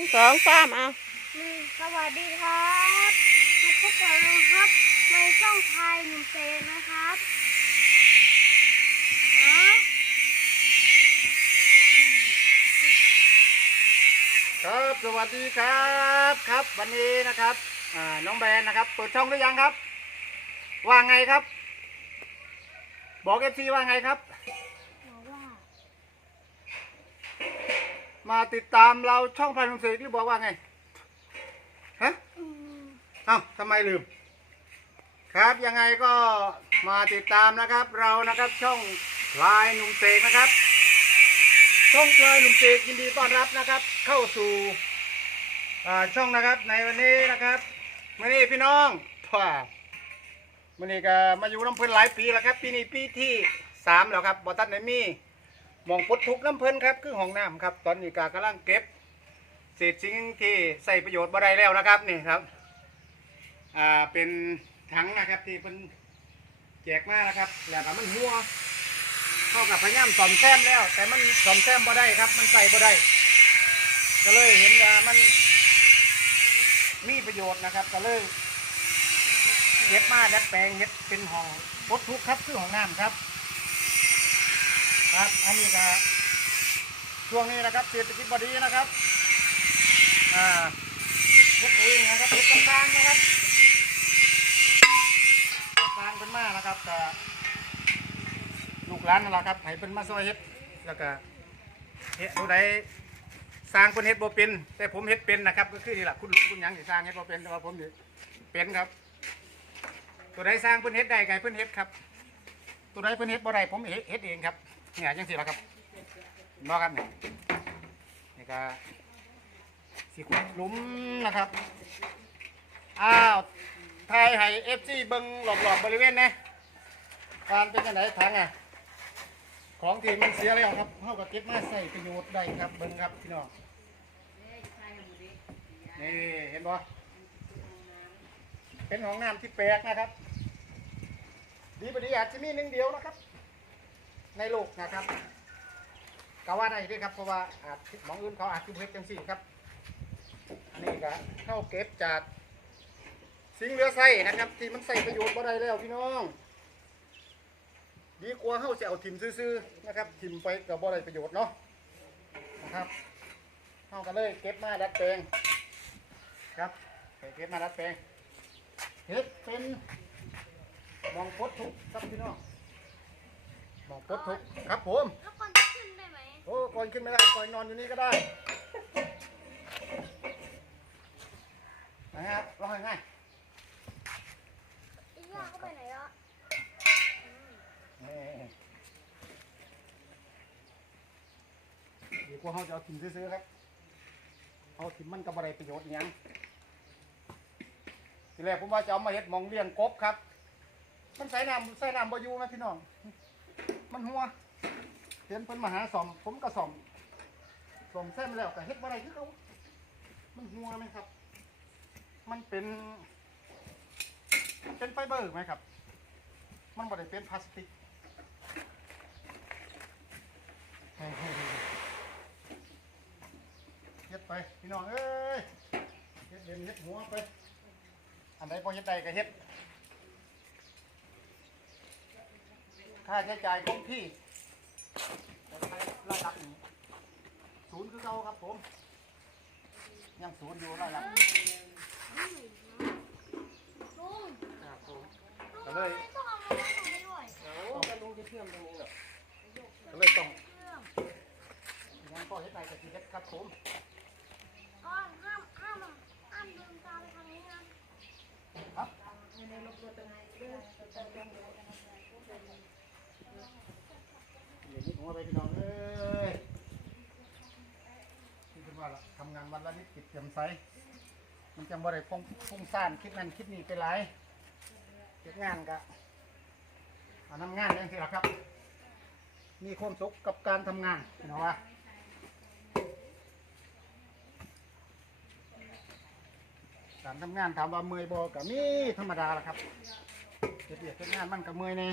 งสองสามเอาอืมสวัสดีครับมาพบกับเราครับในช่องไทยหนุ่มเซนนะครับอ๋อครับ สวัสดีครับครับ วันนี้นะครับอ่าน้องแบนนะครับ เปิดช่องหรือยังครับ ว่าไงครับ บอกเอฟซีว่าไงครับ บอกว่า มาติดตามเราช่องพันธุ์เสกที่บอกว่าไงฮะเอ้าทำไมลืม ครับยังไงก็มาติดตามนะครับ เรานะครับช่องพลายหนุ่มเสกนะครับ ช่องพลายหนุ่มเสกยินดีต้อนรับนะครับ เข้าสู่ช่องนะครับในวันนี้นะครับมื่อนี้พี่น้องว่ามื่อนี้ก็มาอยู่น้ำเพิ่นหลายปีแล้วครับ ปีนี้ปีที่สามแล้วครับบอตันไนมีห มองปลดทุกข์น้ำเพิ่นครับคือห้องน้ำครับ ตอนนี้ก็กำลังเก็บเศษสิ่งที่ใส่ประโยชน์บ่ได้แล้วนะครับนี่ครับอ่าเป็นถังนะครับที่เป็นแจกมานะครับแล้วก็มันหัวเข้ากับพยายามซ่อมแซมแล้ว แต่มันซ่อมแซมบ่ได้ครับ มันใส่บ่ได้ก็เลยเห็นว่ามันมีประโยชน์นะครับ ก็เลยเก็บมาดัดแปลงเฮ็ดเป็นห้องปลดทุกครับคือห้องน้ำครับ ครับ อันนี้ก็ช่วงนี้นะครับเศรษฐกิจบดีนะครับ อ่าเฮ็ดเองนะครับเฮ็ดกำลังนะครับสร้างเป็นมานะครับก็ลูกหลานนั่นแหละครับให้เป็นมาซอยเฮ็ดแล้วก็เฮ็ดผู้ใดสร้างเป็นเฮ็ดโบเป็น แต่ผมเฮ็ดเป็นนะครับ ก็คือนี่แหละคุณลุงคุณยังสิสร้างเฮ็ดโบเป็นแต่ว่าผมนี่เป็นครับ ตัวใดสร้างเพิ่นเฮ็ดได้ไงเพิ่นเฮ็ดครับ ตัวใดเพิ่นเฮ็ดบ่ได้ผมเฮ็ดเฮ็ดเองครับ เนี่ยจังซี่ล่ะครับนาะครับเนี่ยนี่ก็สิขุดหลุมนะครับ อ้าวทายให้เอฟซีเบิ้งหลอบๆบริเวณนะการเป็นยังไงทางอะ ของที่มันเสียแล้วครับเท่ากับเก็บมาใส่ประโยชน์ได้ครับเบิ้งครับพี่น้องนี่เห็นบ่เป็นห้องน้ำที่แปลกนะครับ ดีบดีอาจจะมีหนึ่งเดียวนะครับ ในโลกนะครับก็ว่าได้ด้วยครับเพราะว่าอาจหมองอื่นเขาอาจจะเพ็จังสี่ครับอันนี้ก็เข้าเก็บจากสิ่งเหลือใส่นะครับ ที่มันใส่ประโยชน์บ่ได้แล้วพี่น้องดีกว่าเฮาจะเอาถิ่มซื่อๆนะครับถิ่มไปกับบ่ได้ประโยชน์เนาะนะครับเฮาก็เลยเก็บมาดัดแปลงครับเก็บมาดัดแปลงเฮ็ดเป็นมองปลดทุกครับพี่น้อง มองปลดทุกข์ครับผม แล้วก่อนจะขึ้นได้ไหมโอ้ก่อนขึ้นไม่ได้ก่อนนอนอยู่นี่ก็ได้นะครับร้องง่ายอีย่าก็ไปไหนแล้วๆนี่ดีกว่าเขาจะเอาถิ่มซื้อๆครับเอาถิ่มมันก็บ่ได้ประโยชน์อิหยังทีแรกผมว่าจะเอามาเฮ็ดหมองเลี้ยงกบครับ มันใส่น้ำใส่น้ำบ่อยู่นะพี่น้อง มันหัว เห็นเพิ่นมาหาสอม ผมก็สอมสอมแซมแล้วก็เฮ็ดบ่ได้คือเขามันหัวไหมครับ มันเป็น เป็นไฟเบอร์ไหมครับ มันบ่ได้เป็นพลาสติกเฮ็ดไปพี่น้องเอ้ยเฮ็ดเด่นเฮ็ดหัวไป อันใดพอเฮ็ดได้ก็เฮ็ด ค่าใช้จ่ายคงที่ระดับนี้ศูนย์คือเก่าครับผม ยังศูนย์อยู่ระดับลุงครับผมลุงก็เลยต้องเอามาส่งไปด้วยก็ลุงจะเชื่อมตรงนี้เหรอก็เลยต้องเชื่อมงั้อเฮ็ดได้ก็สิเฮ็ดครับผมก้อนห้ามห้ามห้ามลืมตาไปทางนี้นะครับ เดี๋ยวนี้ผมว่าไปพี่น้องเอ้ยที่เป็นว่าล่ะทำงานวันละนิดจิดเตแจ่มใสมันจะบ่ได้ฟุ้งฟุ้งซ่านคิดนั่นคิดนี่ไปหลายเก็บงานกะเอานำงานยังสิละครับ มีความสุขกับการทำงานพี่น้องว่าการทำงานถามว่าเมื่อยบ่กับมีธรรมดาละครับเฮ็ดเวียกเฮ็ดงานมันกับเมื่อยแน่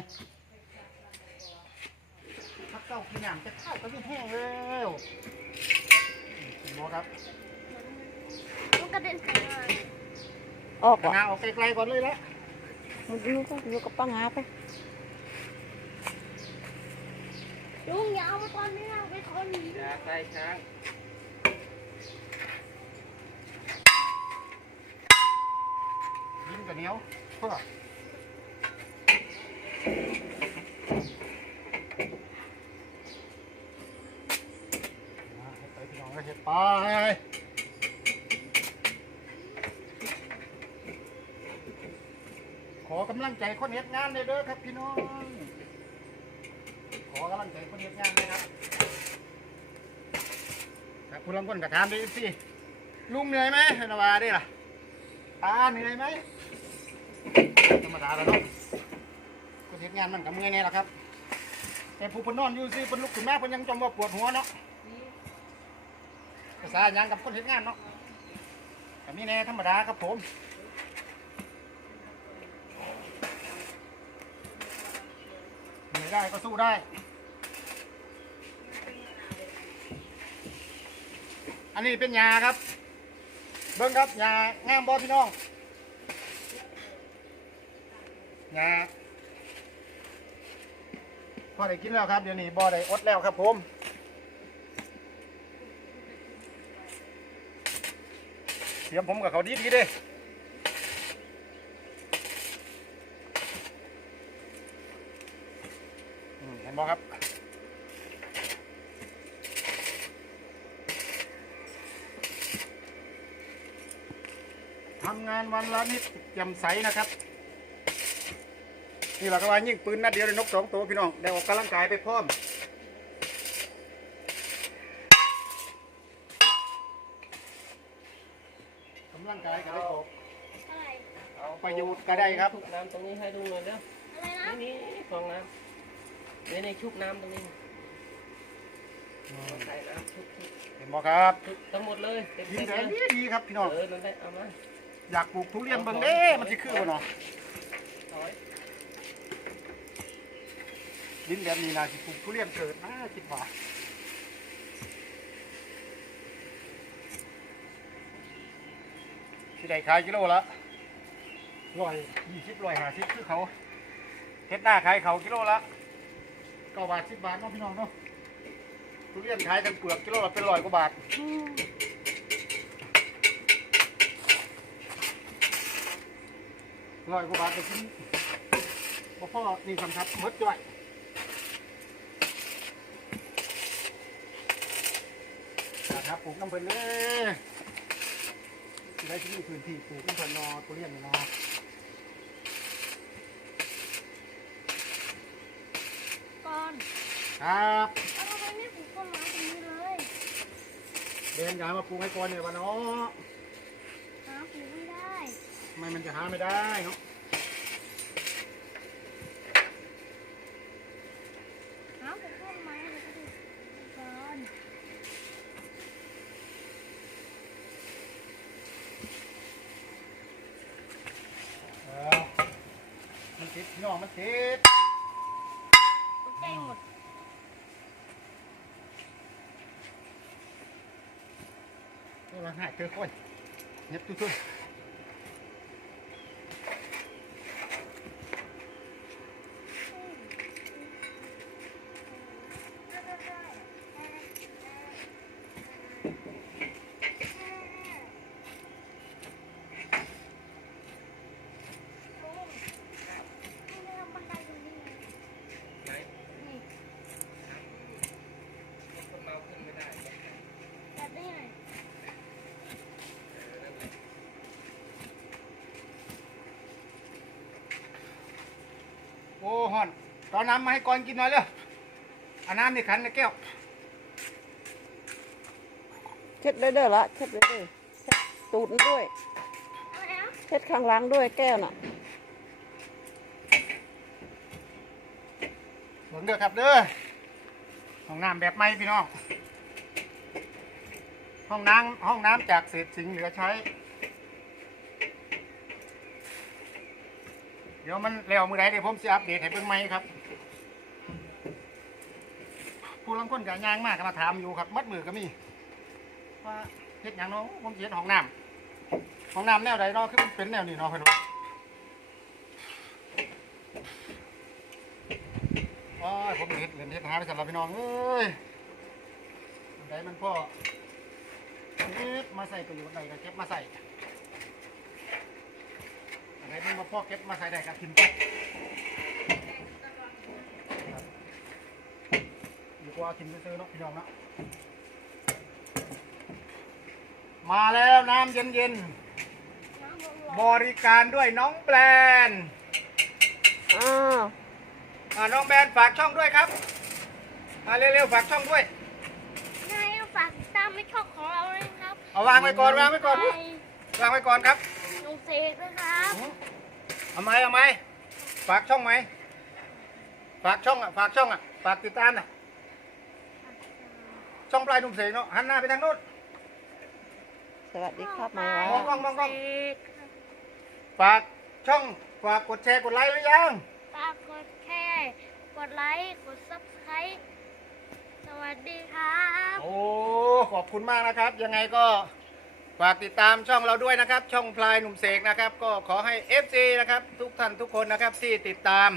พักเก้ากินน้ำจะเข้าก็ยิ่งแห้งแล้วเห็นบ่ครับระเด็นใส่หน้าออกกระอะนาออกไกลๆก่อนเลยละมึงอยู่ก็อยู่กับป้างาไปลุงอย่าเอามาตอนนี้นะไปคนหนีอย่าใกล้ช้างยิงกับเหนียวเพื่อมาเฮ็ดไปพี่น้องก็เห็ด ไปขอกำลังใจคนเฮ็ดงานเลยเด้อครับพี่น้อง ขอกำลังใจคนเฮ็ดงานนะครับครับคุณลำคนกระถามดิสิลุงเหนื่อยไหมนาวาได้ล่ะตาเหนื่อยไหมธรรมดาแล้วเนาะคนเฮ็ดงานมันกับเมื่อยแน่ละครับ แต่ผู้เพนนอนอยู่สิเพนลุกขึ้นมาเพนยังจมว่าปวดหัวเนาะ ภาษาหยังกับคนเฮ็ดงานเนาะกับนี่แน่ธรรมดาครับผมเหนื่อยได้ก็สู้ได้ อันนี้เป็นยาครับ เบิ้งครับยางามบอพี่น้องยาพอได้กินแล้วครับเดี๋ยวนี้บอได้อดแล้วครับผม เตรียมผมกับเขาดีดีๆเด้เห็นบอครับทำงานวันละนิดแจ่มใสนะครับ นี่เราก็ว่ายิ่งปืนนัดเดียวได้นกสองตัวพี่น้องได้ออกกำลังกายไปพร้อมกำลังกายก็ได้ออก อะไร เอาประโยชน์ก็ได้ครับ ชุบน้ำตรงนี้ให้ดูหน่อยเด้ออะไรนะ นี่นี่ฟองน้ำนี่นี่ชุบน้ำตรงนี้ใส่น้ำชุบชุบเห็นบ่ครับชุบทั้งหมดเลยเต็มยิเต็นมแสเลนยดีดีครับพี่น้อง เออนั่นได้เอามาอยากปลูกทุเรียนเบิ่งเด้มันสิคือบ่เนาะถอยดินแบบนี้น่าสิปลูกทุเรียนเกิดนะคิดว่าสิได้ขายกิโลละ ร้อยยี่สิบร้อยหาสิบคือเขาเฮ็ดหน้าขายเขากิโลละเก้าบาทสิบบาทเนาะพี่น้องเนาะทุเรียนขายกันเปลือกกิโลละเป็นร้อยกว่าบาทร้อยกว่าบาทไปกินบ่พ่อนี่คำครับหมดจ่อยนะครับปลูกน้ำเพิ่นเลยได้ที่มีพื้นที่ปลูกน้ำเพิ่นเนอทุเรียนเนอ ก่อน ครับเอาทำไมไม่ปลูกต้นไม้ตรงนี้เลยเดินยามาปลูกให้ก่อนเนี่ยวะเนาะหาปลูกไม่ได้ทำไมมันจะหาไม่ได้เนาะหาปลูกต้นไม้เลยก็ได้ก่อนเออมันติดพี่น้องมันติด ตกใจหมด ตัวละห้าเจอคนเน็บตุ้ยไหน นี่ คนเมาขึ้นไม่ได้ แบบนี้ไง โอ้ฮอนตอนน้ำมาให้ก่อนกินหน่อยเร็วเอาน้ำในขันในแก้วเช็ดด้วยเด้อละเช็ดด้วยเด้อเช็ดตูดด้วยอะไรนะเช็ดข้างหล่างด้วยแก้วน่ะเบิ่งเด้อครับเด้อห้องน้ำแบบใหม่พี่น้อง ห้องน้ำห้องน้ำจากเศษสิ่งเหลือใช้ ดี๋ยวมันแล้วมือใดเดี๋ยวผมจะอัปเดตให้เบิ่งใหม่ครับ ผู้ลังคนกับยางมากก็มาถามอยู่ครับมัดมือก็มีว่าเฮ็ดหยังเนาะผมสิเฮ็ดห้องน้ห้องน้ำแนวใดเนาะคือมันเป็นแนวนี้เนาะเพื่อนว่าโอ้ยผมเห็นเห็นเห็นหาไปสำหรับพี่น้องเอ้ยอันใดมันพ่อเก็บมาใส่ประโยชน์ใดก็เก็บมาใส่ ใดมันมาพ่อเก็บมาใส่ได้ก็กินไปครับดีกว่ากินซื้อๆเนาะพี่น้องเนาะมาแล้วน้ำเย็นๆน้ำร้อนบริการด้วยน้องแบรนด์อ้าวอ่าน้องแบรนด์ฝากช่องด้วยครับมาเร็วๆฝากช่องด้วยๆนายฝากติดตามไม่ชอบของเราเลยครับเอาวางไว้ก่อนวางไว้ก่อนไปวางไว้ก่อนครับลุงเสกนะค รับเอาไหมเอาไหมฝากช่องไหมฝากช่องอะฝากช่องอะฝากติดตามน่ะช่องปลายหนุ่มเสกเนาะหันหน้าไปทางโน้น สวัสดีครับหมายมว่าองกล้องมองกล้องเสกฝากช่องฝากกดแชร์กดไลค์หรือยังฝากกดแชร์กดไลค์กดซับสไครต์สวัสดีครับ โอ้ขอบคุณมากนะครับ ยังไงก็ ฝากติดตามช่องเราด้วยนะครับ ช่องพลายหนุ่มเสกนะครับ ก็ขอให้ FC นะครับ ทุกท่านทุกคนนะครับที่ติดตาม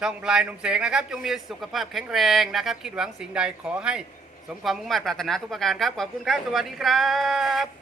ช่องพลายหนุ่มเสกนะครับ จงมีสุขภาพแข็งแรงนะครับ คิดหวังสิ่งใดขอให้สมความมุ่งมั่นปรารถนาทุกประการครับ ขอบคุณครับ สวัสดีครับ